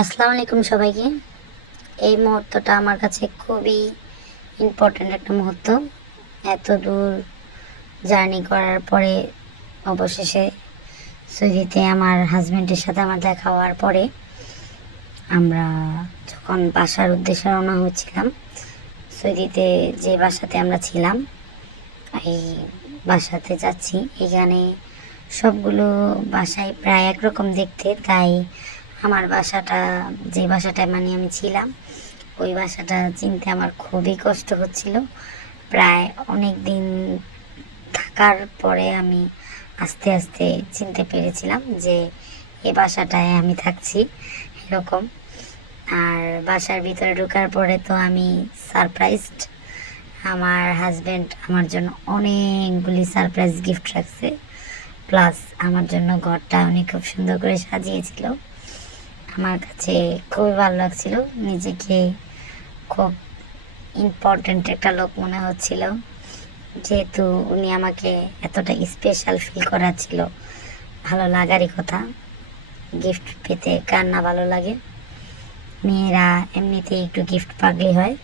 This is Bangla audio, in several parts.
আসসালামু আলাইকুম সবাইকে। এই মুহূর্তটা আমার কাছে খুবই ইম্পর্ট্যান্ট একটা মুহূর্ত। এত দূর জার্নি করার পরে অবশেষে সুইডিতে আমার হাজব্যান্ডের সাথে আমার দেখা হওয়ার পরে আমরা যখন বাসার উদ্দেশ্যে রওনা হচ্ছিলাম, সুইডিতে যে বাসাতে আমরা ছিলাম এই বাসাতে যাচ্ছি। এখানে সবগুলো বাসায় প্রায় একরকম দেখতে, তাই আমার বাসাটা, যে বাসাটায় মানে আমি ছিলাম, ওই বাসাটা চিনতে আমার খুবই কষ্ট হচ্ছিল। প্রায় অনেক দিন থাকার পরে আমি আস্তে আস্তে চিনতে পেরেছিলাম যে এই বাসাটায় আমি থাকছি এরকম। আর বাসার ভিতরে ঢোকার পরে তো আমি সারপ্রাইজড। আমার হাজব্যান্ড আমার জন্য অনেকগুলি সারপ্রাইজ গিফট রাখছে, প্লাস আমার জন্য ঘরটা উনি খুব সুন্দর করে সাজিয়েছিল। আমার কাছে খুবই ভালো লাগছিল, নিজেকে খুব ইম্পর্ট্যান্ট একটা লোক মনে হচ্ছিল, যেহেতু উনি আমাকে এতটা স্পেশাল ফিল করাচ্ছিল। ভালো লাগারই কথা, গিফট পেতে কার না ভালো লাগে। মেয়েরা এমনিতেই একটু গিফট পাগলি হয়।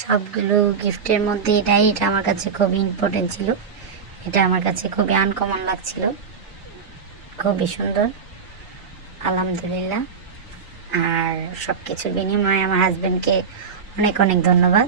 সবগুলো গিফটের মধ্যে এটা আমার কাছে খুব ইম্পর্টেন্ট ছিল। এটা আমার কাছে খুবই আনকমন লাগছিল, খুবই সুন্দর, আলহামদুলিল্লাহ। আর সব কিছুর বিনিময়ে আমার হাজব্যান্ডকে অনেক অনেক ধন্যবাদ।